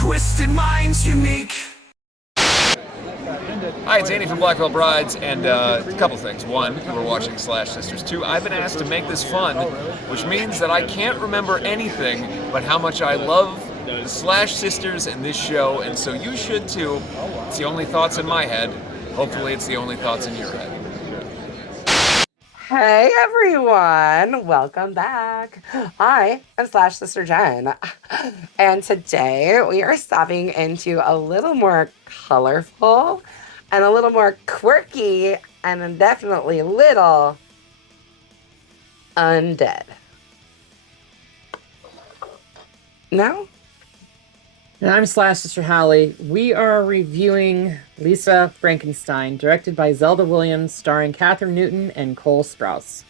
twisted minds unique. Hi, it's Andy from Blackwell Brides, and a couple things. One, we're watching Slash Sisters. Two, I've been asked to make this fun, which means that I can't remember anything but how much I love the Slash Sisters and this show, and so you should too. It's the only thoughts in my head. Hopefully it's the only thoughts in your head. Hey everyone, welcome back. I am Slash Sister Jen, and today we are stepping into a little more colorful and a little more quirky and definitely a little undead. No? And I'm Slash Sister Hallie. We are reviewing Lisa Frankenstein, directed by Zelda Williams, starring Katherine Newton and Cole Sprouse.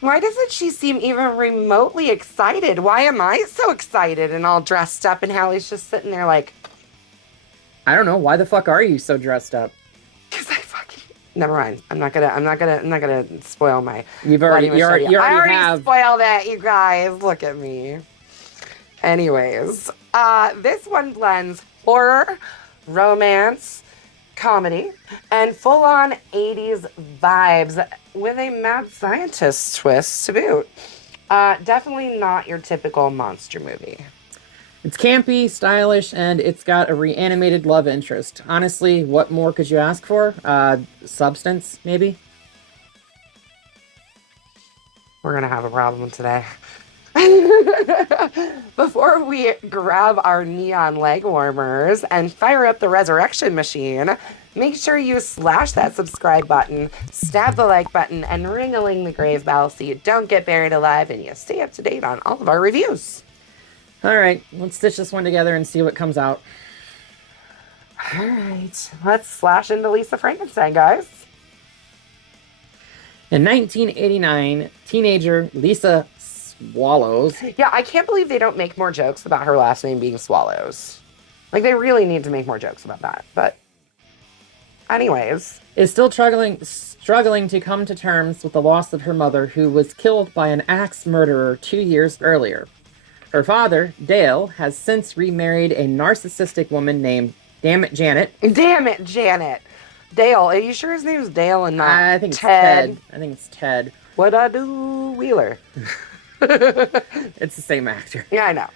Why doesn't she seem even remotely excited? Why am I so excited and all dressed up and Hallie's just sitting there like... I don't know. Why the fuck are you so dressed up? Because I fucking... Never mind. I'm not gonna spoil my... You already I have... spoiled it, you guys. Look at me. Anyways, this one blends horror, romance, comedy, and full-on 80s vibes with a mad scientist twist to boot. Definitely not your typical monster movie. It's campy, stylish, and it's got a reanimated love interest. Honestly, what more could you ask for? Substance, maybe? We're gonna have a problem today. Before we grab our neon leg warmers and fire up the resurrection machine, make sure you slash that subscribe button, stab the like button, and ring-a-ling the grave bell so you don't get buried alive and you stay up to date on all of our reviews. Alright, let's stitch this one together and see what comes out. Alright, let's slash into Lisa Frankenstein, guys. In 1989, teenager Lisa Swallows. Yeah, I can't believe they don't make more jokes about her last name being Swallows. Like, they really need to make more jokes about that. But, anyways. Is still struggling to come to terms with the loss of her mother, who was killed by an axe murderer 2 years earlier. Her father, Dale, has since remarried a narcissistic woman named Dammit Janet. Damn it, Janet. Dale, are you sure his name's Dale and not I think Ted? It's Ted. I think it's Ted. What I do, Wheeler? It's the same actor. Yeah, I know.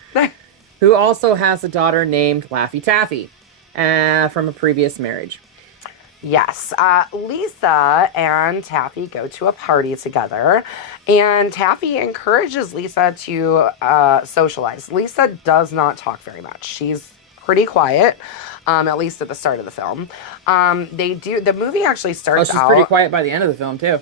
Who also has a daughter named Laffy Taffy from a previous marriage. Yes. Lisa and Taffy go to a party together, and Taffy encourages Lisa to socialize. Lisa does not talk very much. She's pretty quiet, at least at the start of the film. The movie actually starts out... she's pretty quiet by the end of the film, too.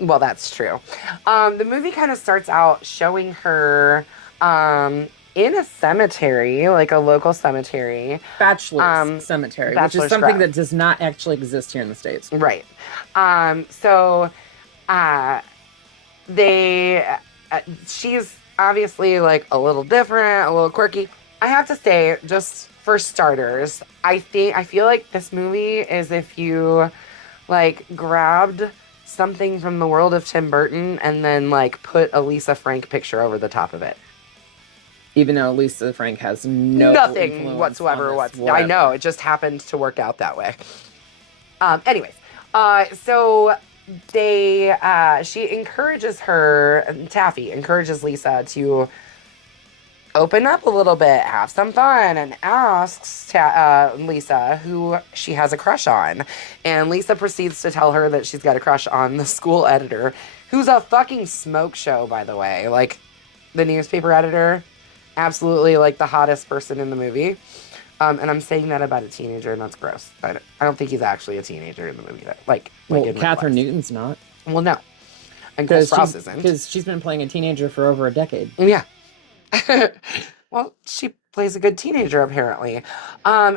Well, that's true. The movie kind of starts out showing her in a cemetery, like a local cemetery. Bachelor's cemetery, which is something that does not actually exist here in the States. Right. She's obviously like a little different, a little quirky. I have to say, just for starters, I feel like this movie is if you like grabbed something from the world of Tim Burton and then like put a Lisa Frank picture over the top of it. Even though Lisa Frank has nothing whatsoever. I know, it just happened to work out that way. Anyways, so she encourages Taffy encourages Lisa to open up a little bit, have some fun, and asks Lisa who she has a crush on. And Lisa proceeds to tell her that she's got a crush on the school editor, who's a fucking smoke show, by the way. Like, the newspaper editor, absolutely, like, the hottest person in the movie. And I'm saying that about a teenager, and that's gross. I don't think he's actually a teenager in the movie. Well, Katherine Newton's not. Well, no. And Cole Sprouse isn't. Because she's been playing a teenager for over a decade. Yeah. Well, she plays a good teenager, apparently.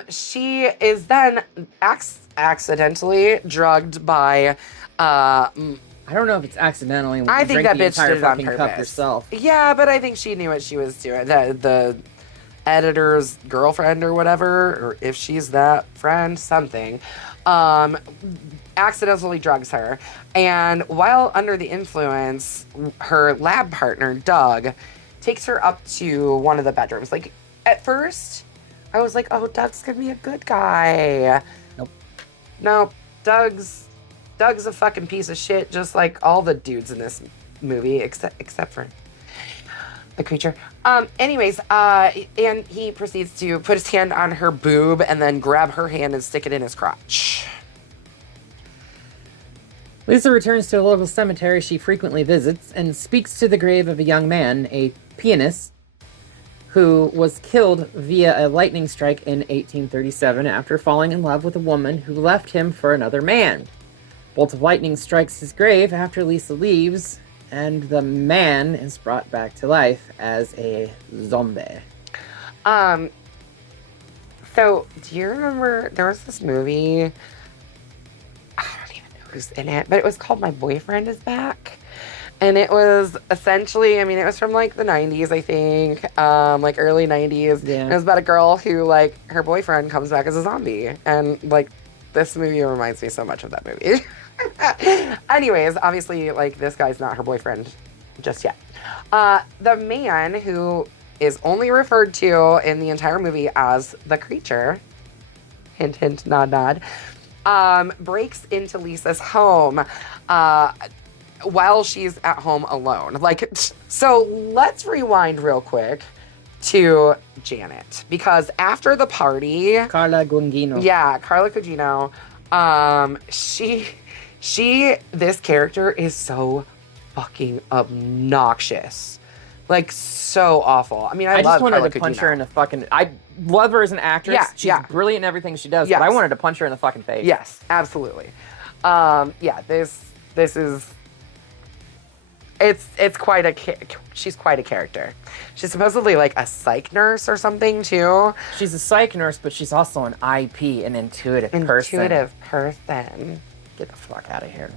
She is then accidentally drugged by... I don't know if it's accidentally. I think that bitch did it on cup purpose. Herself. Yeah, but I think she knew what she was doing. The editor's girlfriend or whatever, or if she's that friend, something, accidentally drugs her. And while under the influence, her lab partner, Doug, takes her up to one of the bedrooms. Like, at first, I was like, oh, Doug's gonna be a good guy. Nope. Doug's a fucking piece of shit, just like all the dudes in this movie, except for the creature. Anyways, and he proceeds to put his hand on her boob and then grab her hand and stick it in his crotch. Lisa returns to a local cemetery she frequently visits and speaks to the grave of a young man, a pianist, who was killed via a lightning strike in 1837 after falling in love with a woman who left him for another man. Bolt of lightning strikes his grave after Lisa leaves, and the man is brought back to life as a zombie. So, do you remember, there was this movie, I don't even know who's in it, but it was called My Boyfriend Is Back. And it was essentially, I mean, it was from like the 90s, I think, like early 90s. Yeah. And it was about a girl who, like, her boyfriend comes back as a zombie. And, like, this movie reminds me so much of that movie. Anyways, obviously, like, this guy's not her boyfriend just yet. The man who is only referred to in the entire movie as the creature, hint, hint, nod, nod, breaks into Lisa's home, while she's at home alone. Like, so let's rewind real quick to Janet, because after the party, Carla Gugino. Yeah, Carla Gugino. This character is so fucking obnoxious. Like, so awful. I mean, I love just wanted Carla to punch Gugino. her in the fucking... I love her as an actress. Yeah, She's yeah. brilliant in everything she does, Yes. but I wanted to punch her in the fucking face. Yes, absolutely. Yeah, this is... It's quite she's quite a character. She's supposedly like a psych nurse or something too. She's a psych nurse, but she's also an IP, an intuitive person. Intuitive person. Get the fuck out of here.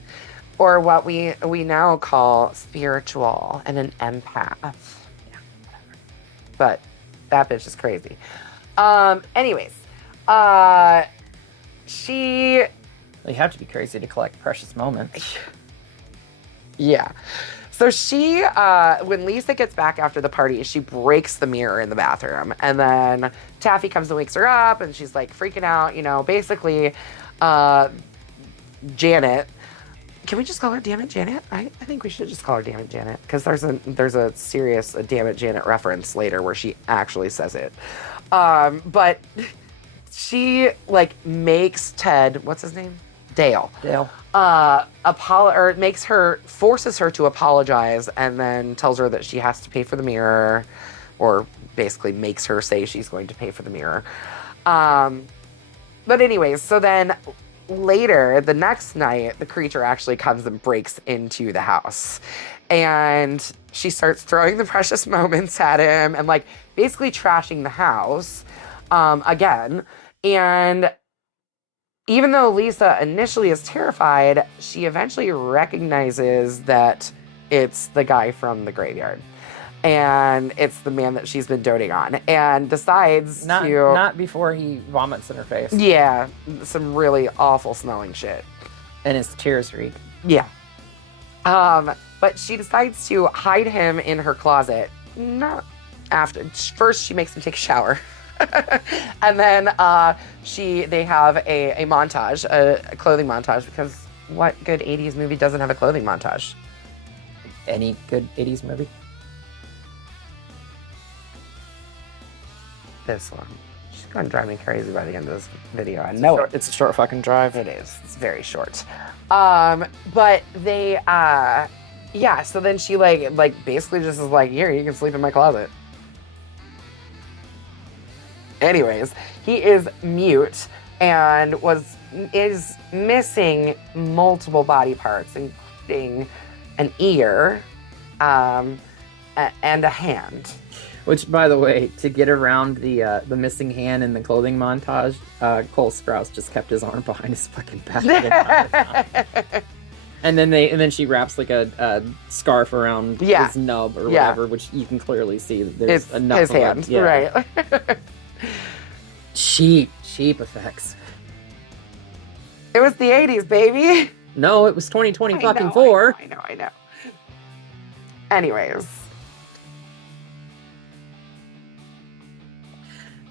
Or what we now call spiritual and an empath. Yeah, whatever. But that bitch is crazy. Anyways, she... You have to be crazy to collect precious moments. Yeah. So she, when Lisa gets back after the party, she breaks the mirror in the bathroom. And then Taffy comes and wakes her up, and she's like freaking out, you know. Basically, Janet, can we just call her Damn It Janet? I think we should just call her Damn It Janet, because there's a serious Damn It Janet reference later where she actually says it. But she like makes Ted, what's his name? Dale. Forces her to apologize, and then tells her that she has to pay for the mirror, or basically makes her say she's going to pay for the mirror. But anyways, so then later, the next night, the creature actually comes and breaks into the house. And she starts throwing the precious moments at him and like basically trashing the house again. And even though Lisa initially is terrified, she eventually recognizes that it's the guy from the graveyard. And it's the man that she's been doting on. And decides to... Not before he vomits in her face. Yeah, some really awful smelling shit. And his tears reek. Yeah. But she decides to hide him in her closet. Not after. First, she makes him take a shower. And then they have a montage, a clothing montage, because what good 80s movie doesn't have a clothing montage? Any good 80s movie? This one. She's going to drive me crazy by the end of this video. I know it. It's a short fucking drive. It is. It's very short. But they, yeah, so then she like basically just is like, here, you can sleep in my closet. Anyways, he is mute and is missing multiple body parts, including an ear, and a hand. Which, by the way, to get around the missing hand in the clothing montage, Cole Sprouse just kept his arm behind his fucking back. And then she wraps like a scarf around his nub or whatever, which you can clearly see that there's It's enough his of it. hand, Yeah. right? Cheap effects. It was the 80s, baby. No, it was 2020 I fucking know, four. I know. Anyways.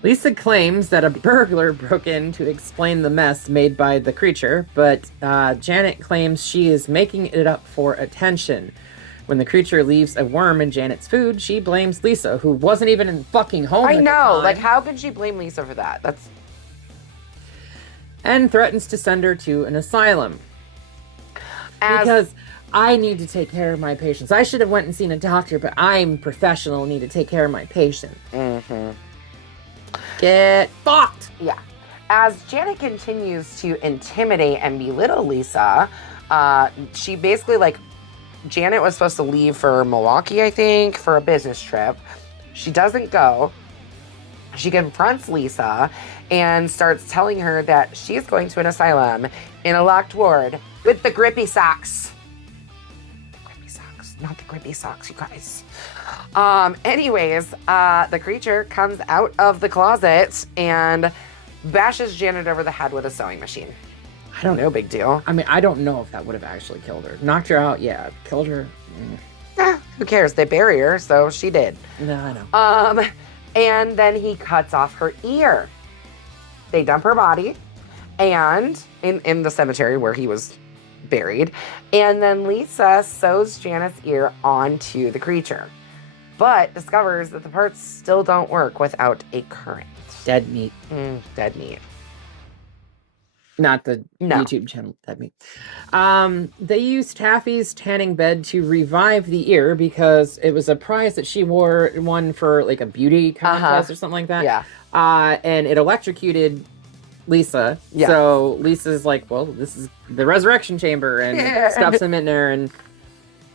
Lisa claims that a burglar broke in to explain the mess made by the creature, but Janet claims she is making it up for attention. When the creature leaves a worm in Janet's food, she blames Lisa, who wasn't even in fucking home. I at know. the time, Like, how could she blame Lisa for that? That's and threatens to send her to an asylum. as Because I need to take care of my patients. I should have went and seen a doctor, but I'm professional and need to take care of my patients. Get fucked. yeah. As Janet continues to intimidate and belittle Lisa, she basically like Janet was supposed to leave for Milwaukee, I think, for a business trip. She doesn't go. She confronts Lisa and starts telling her that she's going to an asylum in a locked ward with the grippy socks. Grippy socks, not the grippy socks, you guys. Anyways, the creature comes out of the closet and bashes Janet over the head with a sewing machine. I don't No know. big deal. I mean, I don't know if that would have actually killed her. Knocked her out, yeah. Killed her. Who cares? They bury her, so she did. No, I know. And then he cuts off her ear. They dump her body and in the cemetery where he was buried. And then Lisa sews Janet's ear onto the creature, but discovers that the parts still don't work without a current. Dead meat. Dead meat. Not the No. YouTube channel, Dead Meat. They used Taffy's tanning bed to revive the ear because it was a prize that she won for like a beauty contest or something like that. Yeah. And it electrocuted Lisa. Yeah. So Lisa's like, well, this is the resurrection chamber, and stuffs him in there, and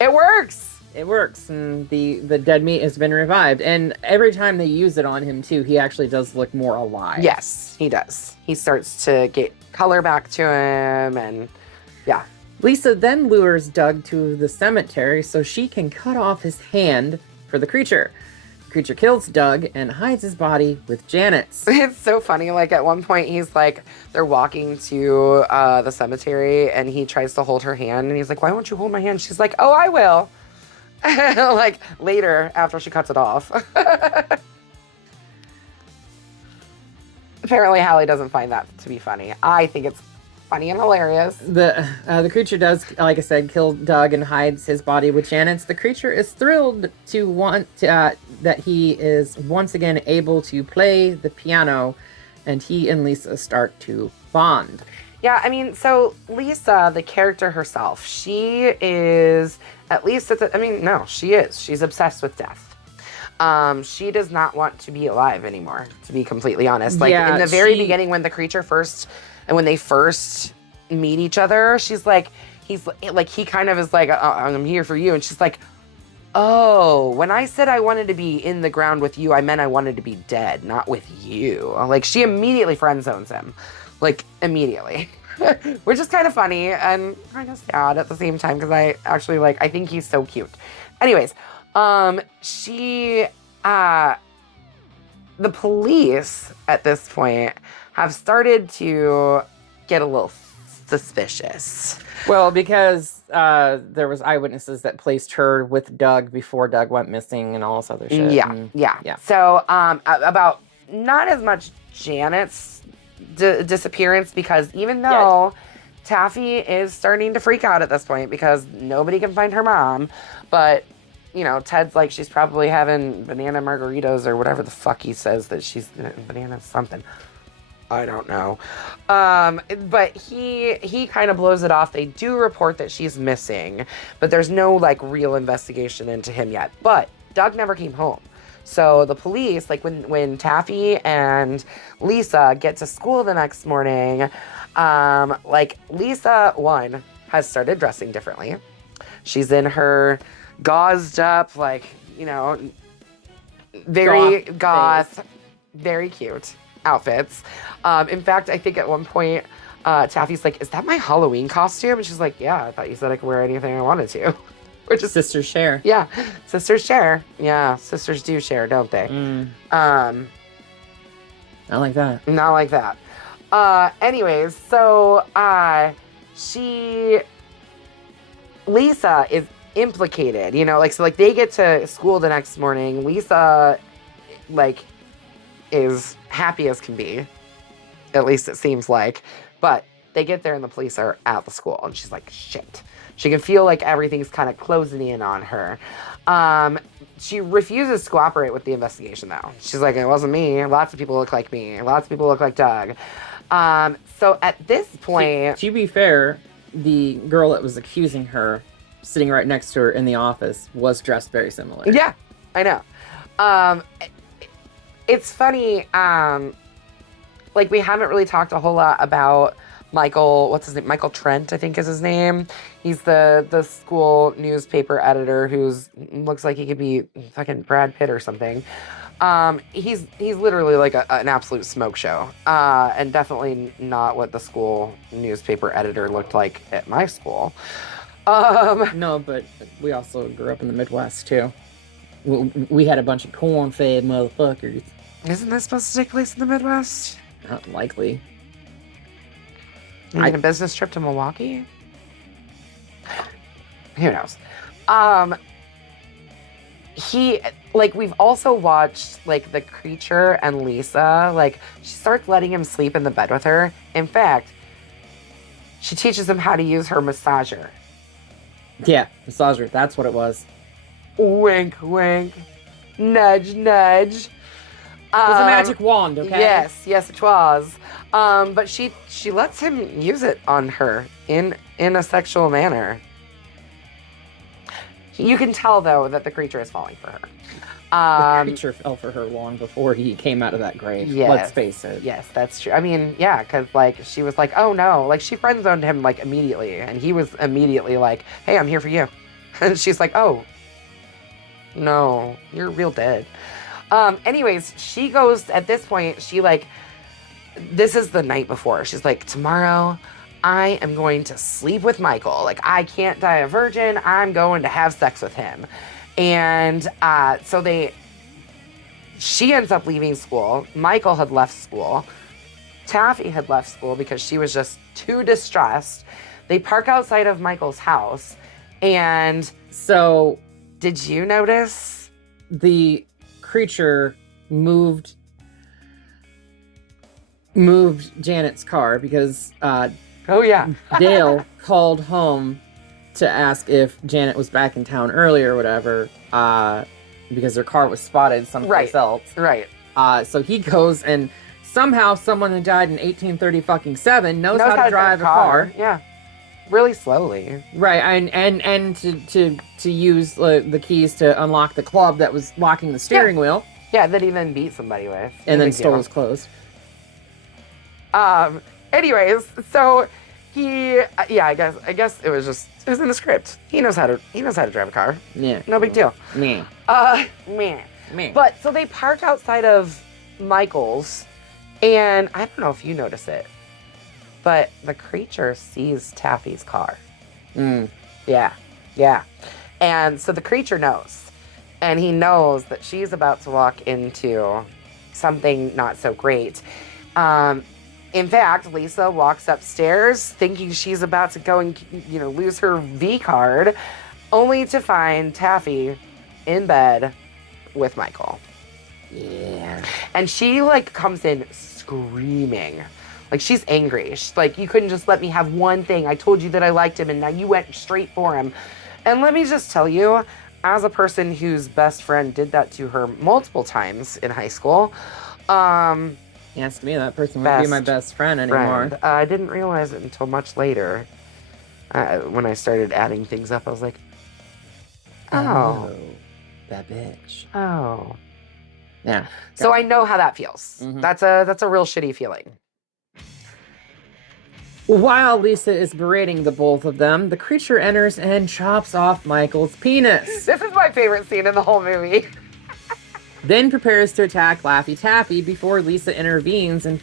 It works. it works. And the dead meat has been revived. And every time they use it on him too, he actually does look more alive. Yes, he does. He starts to get color back to him, and yeah. Lisa then lures Doug to the cemetery so she can cut off his hand for the creature. The creature kills Doug and hides his body with Janet's. It's so funny. Like at one point, he's like, they're walking to the cemetery, and he tries to hold her hand, and he's like, "Why won't you hold my hand?" She's like, "Oh, I will." Like later, after she cuts it off. Apparently, Hallie doesn't find that to be funny. I think it's funny and hilarious. The creature does, like I said, kill Doug and hides his body with Janet's. The creature is thrilled to want that he is once again able to play the piano, and he and Lisa start to bond. Yeah, I mean, so Lisa, the character herself, she is, at least, she is. She's obsessed with death. She does not want to be alive anymore, to be completely honest. Like, Yeah, in the very she- beginning, when the creature when they first meet each other, she's like, he kind of is like, I'm here for you. And she's like, oh, when I said I wanted to be in the ground with you, I meant I wanted to be dead, not with you. Like, she immediately friend zones him. Like, immediately. Which is kind of funny and kind of sad at the same time, because I actually, I think he's so cute. Anyways, the police at this point have started to get a little suspicious. Well, because there was eyewitnesses that placed her with Doug before Doug went missing and all this other shit. Yeah. So, about not as much Janet's disappearance, because even though Taffy is starting to freak out at this point because nobody can find her mom, but Ted's like, she's probably having banana margaritas or whatever the fuck he says that she's banana something. I don't know. But he kind of blows it off. They do report that she's missing, but there's no real investigation into him yet. But Doug never came home. So the police, when Taffy and Lisa get to school the next morning, Lisa, one, has started dressing differently. She's in her gauzed up, very goth, very cute outfits. In fact, I think at one point, Taffy's like, "Is that my Halloween costume?" And she's like, "Yeah, I thought you said I could wear anything I wanted to." Which is, Sisters share. yeah, sisters share. Yeah, sisters do share, don't they? I like that. Not like that. Anyways, so Lisa is implicated, so they get to school the next morning. Lisa is happy as can be. At least it seems like. But they get there and the police are at the school. And she's like, shit. She can feel like everything's kind of closing in on her. She refuses to cooperate with the investigation, though. She's like, it wasn't me. Lots of people look like me. Lots of people look like Doug. So at this point... To be fair, the girl that was accusing her, sitting right next to her in the office, was dressed very similar. Yeah, I know. It's funny, like, we haven't really talked a whole lot about Michael, what's his name? Michael Trent, I think is his name. He's the school newspaper editor who's looks like he could be fucking Brad Pitt or something. He's literally like an absolute smoke show. And definitely not what the school newspaper editor looked like at my school. No, but we also grew up in the Midwest, too. We had a bunch of corn-fed motherfuckers. Isn't this supposed to take place in the Midwest? Not likely. You mean a business trip to Milwaukee? Who knows? We've also watched, like, the creature and Lisa, like, she starts letting him sleep in the bed with her. In fact, she teaches him how to use her massager. Yeah, massager, that's what it was. Wink, wink. Nudge, nudge. It was a magic wand, okay? Yes, it was. But she lets him use it on her in a sexual manner. You can tell, though, that the creature is falling for her. The creature fell for her long before he came out of that grave. Yes, let's face it. Yes, that's true. I mean, yeah, because, like, she was like, oh, no. Like, she friend-zoned him, like, immediately. And he was immediately like, hey, I'm here for you. And she's like, oh, no, you're real dead. Anyways, she goes, at this point, she, like, this is the night before. She's like, tomorrow, I am going to sleep with Michael. Like, I can't die a virgin. I'm going to have sex with him. And she ends up leaving school. Michael had left school. Taffy had left school because she was just too distressed. They park outside of Michael's house. And so, did you notice? The creature moved Janet's car because oh yeah, Dale called home to ask if Janet was back in town early or whatever, because her car was spotted someplace else. Right. So he goes, and somehow someone who died in 1837 knows how to drive a car. Yeah. Really slowly. Right, and to use the keys to unlock the club that was locking the steering wheel. Yeah, that he then beat somebody with. And then stole his clothes. Anyways, so he, I guess it was in the script. He knows how to drive a car. Yeah. No big deal. Me. But so they park outside of Michael's, and I don't know if you notice it, but the creature sees Taffy's car. Yeah. And so the creature knows, and he knows that she's about to walk into something not so great. In fact, Lisa walks upstairs thinking she's about to go and, lose her V card, only to find Taffy in bed with Michael. Yeah. And she, like, comes in screaming. Like, she's angry. She's like, you couldn't just let me have one thing. I told you that I liked him, and now you went straight for him. And let me just tell you, as a person whose best friend did that to her multiple times in high school, Ask me, that person wouldn't be my best friend anymore. I didn't realize it until much later. When I started adding things up, I was like, oh. That bitch. Oh. Yeah. So I know how that feels. Mm-hmm. That's a real shitty feeling. While Lisa is berating the both of them, the creature enters and chops off Michael's penis. This is my favorite scene in the whole movie. Then prepares to attack Laffy Taffy before Lisa intervenes and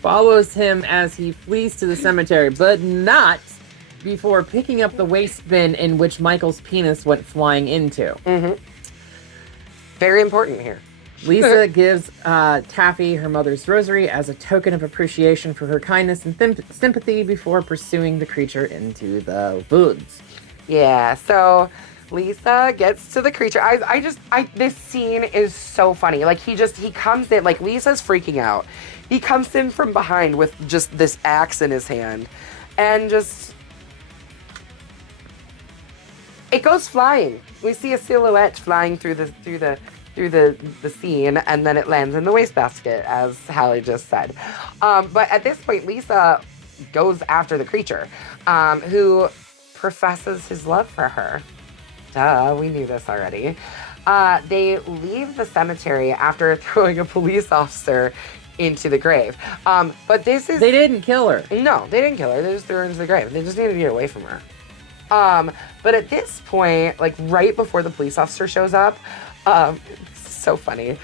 follows him as he flees to the cemetery, but not before picking up the waste bin in which Michael's penis went flying into. Mm-hmm. Very important here. Lisa gives Taffy her mother's rosary as a token of appreciation for her kindness and sympathy before pursuing the creature into the woods. Yeah, so Lisa gets to the creature. This scene is so funny. Like, he comes in, like, Lisa's freaking out. He comes in from behind with just this axe in his hand and just, it goes flying. We see a silhouette flying through the scene, and then it lands in the wastebasket, as Hallie just said. But at this point, Lisa goes after the creature, who professes his love for her. Duh, we knew this already. They leave the cemetery after throwing a police officer into the grave. But this is... They didn't kill her. No, they didn't kill her. They just threw her into the grave. They just needed to get away from her. But at this point, like right before the police officer shows up, it's so funny.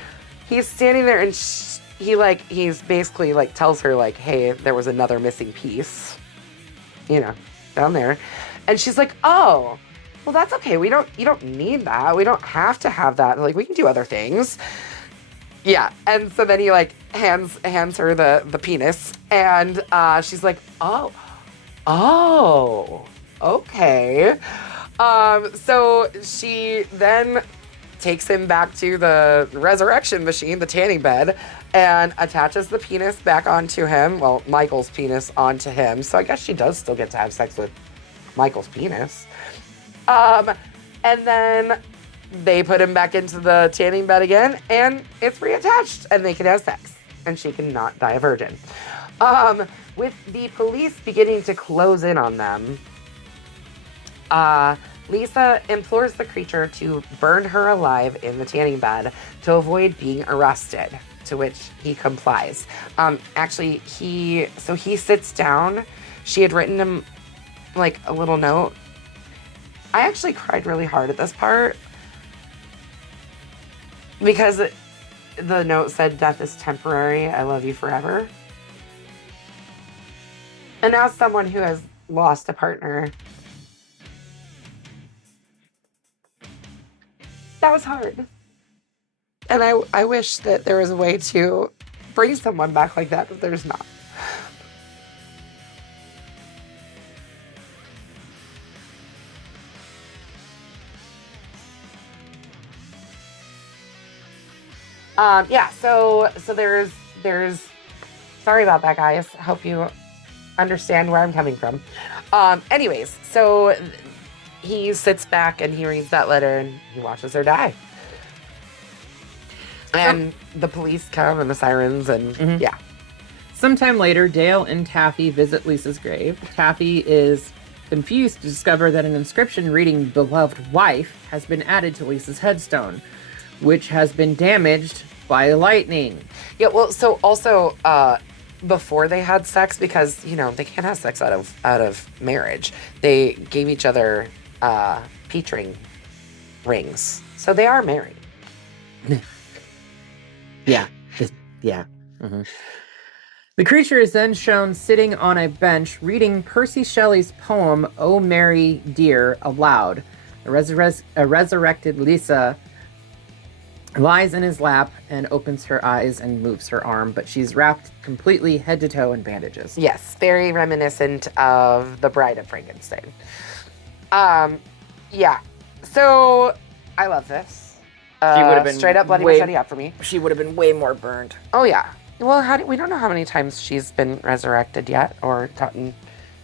He's standing there and he's basically like tells her like, hey, there was another missing piece, down there. And she's like, oh, well, that's okay. You don't need that. We don't have to have that. Like, we can do other things. Yeah. And so then he like hands her the penis, and she's like, oh, okay. So she then takes him back to the resurrection machine, the tanning bed, and attaches the penis back onto him. Well, Michael's penis onto him. So I guess she does still get to have sex with Michael's penis. And then they put him back into the tanning bed again, and it's reattached, and they can have sex, and she can not die a virgin. With the police beginning to close in on them, Lisa implores the creature to burn her alive in the tanning bed to avoid being arrested, to which he complies. Actually, he sits down. She had written him like a little note. I actually cried really hard at this part because the note said, "Death is temporary. I love you forever." And as someone who has lost a partner, that was hard. And I wish that there was a way to bring someone back like that, but there's not. So there's sorry about that, guys. Hope you understand where I'm coming from. Anyways, so he sits back and he reads that letter and he watches her die. And the police come and the sirens and yeah. Sometime later, Dale and Taffy visit Lisa's grave. Taffy is confused to discover that an inscription reading "Beloved Wife" has been added to Lisa's headstone, which has been damaged by lightning. Yeah, well, so also before they had sex, because they can't have sex out of marriage, they gave each other peach rings, so they are married. Yeah. Yeah. Mm-hmm. The creature is then shown sitting on a bench reading Percy Shelley's poem "O Mary Dear" aloud. A resurrected Lisa lies in his lap and opens her eyes and moves her arm, but she's wrapped completely head to toe in bandages. Yes, very reminiscent of The Bride of Frankenstein. Yeah. So I love this. She would have been straight up bloody machete up for me. She would have been way more burned. Oh yeah. Well, we don't know how many times she's been resurrected yet, or gotten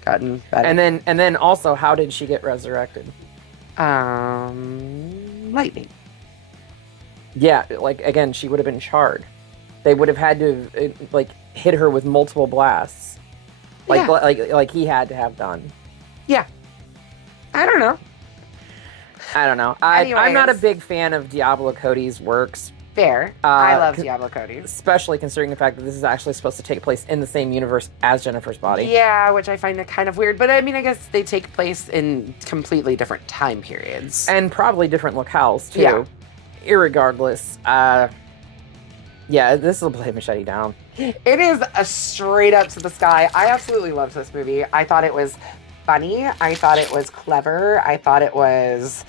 better. And then also, how did she get resurrected? Lightning. Yeah, like again, she would have been charred. They would have had to hit her with multiple blasts, like he had to have done. Yeah. I don't know. I'm not a big fan of Diablo Cody's works. Fair. I love Diablo Cody. Especially considering the fact that this is actually supposed to take place in the same universe as Jennifer's Body. Yeah, which I find it kind of weird. But I mean, I guess they take place in completely different time periods. And probably different locales, too. Yeah. Irregardless, this will play Machete down. It is a straight up to the sky. I absolutely loved this movie. I thought it was funny. I thought it was clever. I thought it was...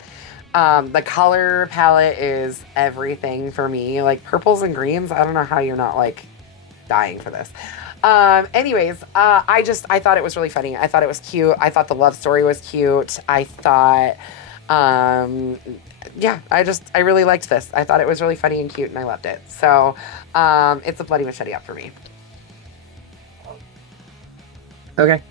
the color palette is everything for me. Like, purples and greens, I don't know how you're not, dying for this. Anyways, I thought it was really funny. I thought it was cute. I thought the love story was cute. I thought Yeah, I really liked this. I thought it was really funny and cute, and I loved it. So, it's a bloody machete up for me. Okay.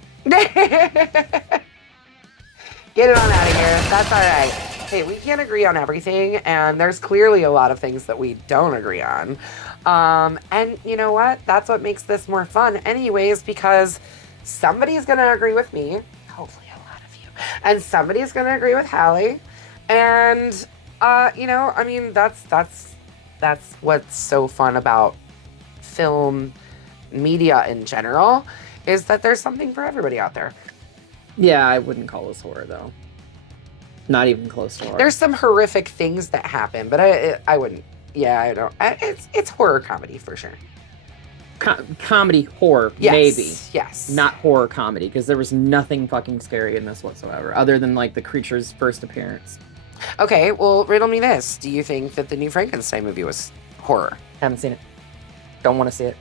Get it on out of here. That's all right. Hey, we can't agree on everything, and there's clearly a lot of things that we don't agree on. And you know what? That's what makes this more fun anyways, because somebody's going to agree with me, hopefully a lot of you, and somebody's going to agree with Hallie. And, you know, I mean, that's what's so fun about film media in general, is that there's something for everybody out there. Yeah, I wouldn't call this horror, though. Not even close to horror. There's some horrific things that happen, but I wouldn't. Yeah, I don't. It's horror comedy for sure. Comedy horror, Yes, maybe. yes. Not horror comedy, because there was nothing fucking scary in this whatsoever, other than like the creature's first appearance. Okay, well, riddle me this. Do you think that the new Frankenstein movie was horror? Haven't seen it. Don't want to see it.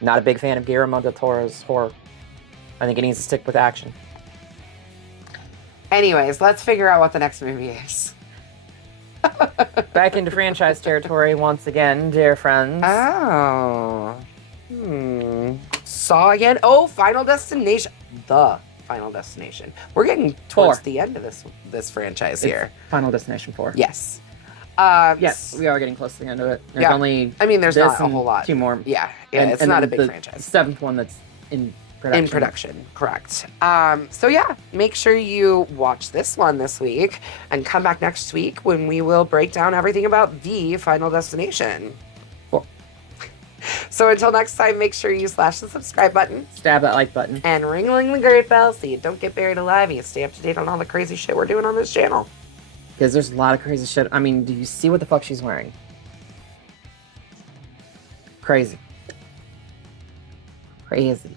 Not a big fan of Guillermo del Toro's horror. I think it needs to stick with action. Anyways, let's figure out what the next movie is. Back into franchise territory once again, dear friends. Oh. Saw again? Oh, Final Destination. The Final Destination. We're getting towards the end of this franchise here. Final Destination 4. Yes. Yes, we are getting close to the end of it. There's only there's this not a and whole lot. 2 more. Yeah, And it's not a big the franchise. 7th one that's in production. In production, correct. So yeah, make sure you watch this one this week and come back next week when we will break down everything about the Final Destination. Cool. So until next time, make sure you slash the subscribe button. Stab that like button. And ring the great bell so you don't get buried alive and you stay up to date on all the crazy shit we're doing on this channel. Because there's a lot of crazy shit. I mean, do you see what the fuck she's wearing? Crazy. Crazy.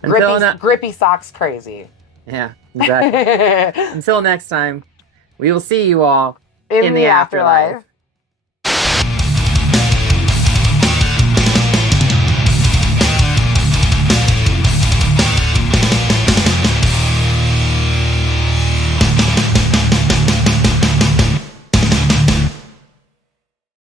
Grippy socks crazy. Yeah, exactly. Until next time, we will see you all In the afterlife.